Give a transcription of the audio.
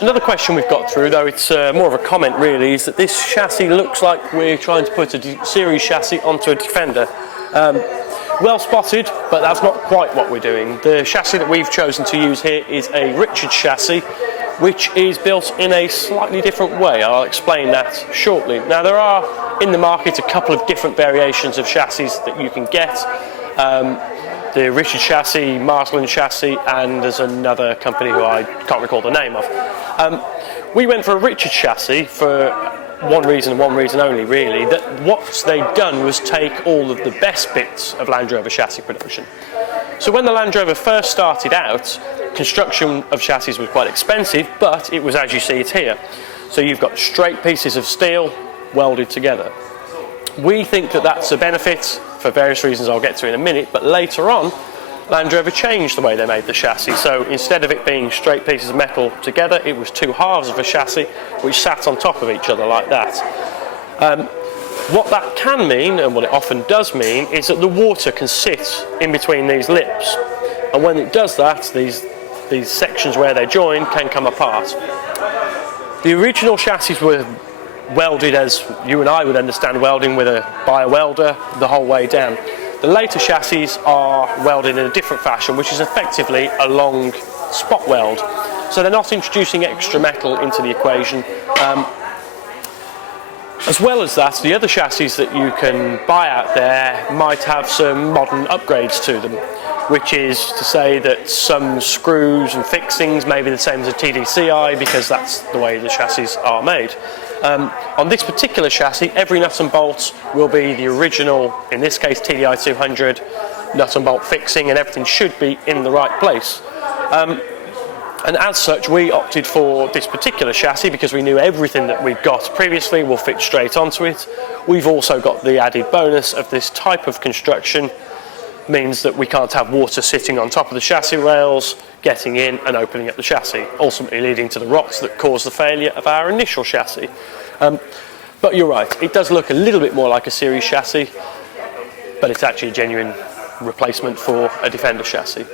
Another question we've got through, though it's more of a comment really, is that this chassis looks like we're trying to put a series chassis onto a Defender. Well spotted, but that's not quite what we're doing. The chassis that we've chosen to use here is a Richards chassis, which is built in a slightly different way. I'll explain that shortly. Now, there are in the market a couple of different variations of chassis that you can get. The Richards chassis, Marsland chassis, and there's another company who I can't recall the name of. We went for a Richards chassis for one reason and one reason only, really, that what they'd done was take all of the best bits of Land Rover chassis production. So when the Land Rover first started out, construction of chassis was quite expensive, but it was as you see it here. So you've got straight pieces of steel welded together. We think that that's a benefit for various reasons I'll get to in a minute, but later on Land Rover changed the way they made the chassis. So instead of it being straight pieces of metal together, it was two halves of a chassis which sat on top of each other like that. What that can mean, and what it often does mean, is that the water can sit in between these lips, and when it does that, these sections where they're joined can come apart. The original chassis were welded as you and I would understand welding, with a bi-welder the whole way down. The later chassis are welded in a different fashion, which is effectively a long spot weld. So they're not introducing extra metal into the equation. As well as that, the other chassis that you can buy out there might have some modern upgrades to them, which is to say that some screws and fixings may be the same as a TDCI, because that's the way the chassis are made. On this particular chassis, every nut and bolt will be the original, in this case TDI 200 nut and bolt fixing, and everything should be in the right place. And as such, we opted for this particular chassis because we knew everything that we'd got previously will fit straight onto it. We've also got the added bonus of this type of construction means that we can't have water sitting on top of the chassis rails, getting in and opening up the chassis, ultimately leading to the rots that caused the failure of our initial chassis. But you're right, it does look a little bit more like a series chassis, but it's actually a genuine replacement for a Defender chassis.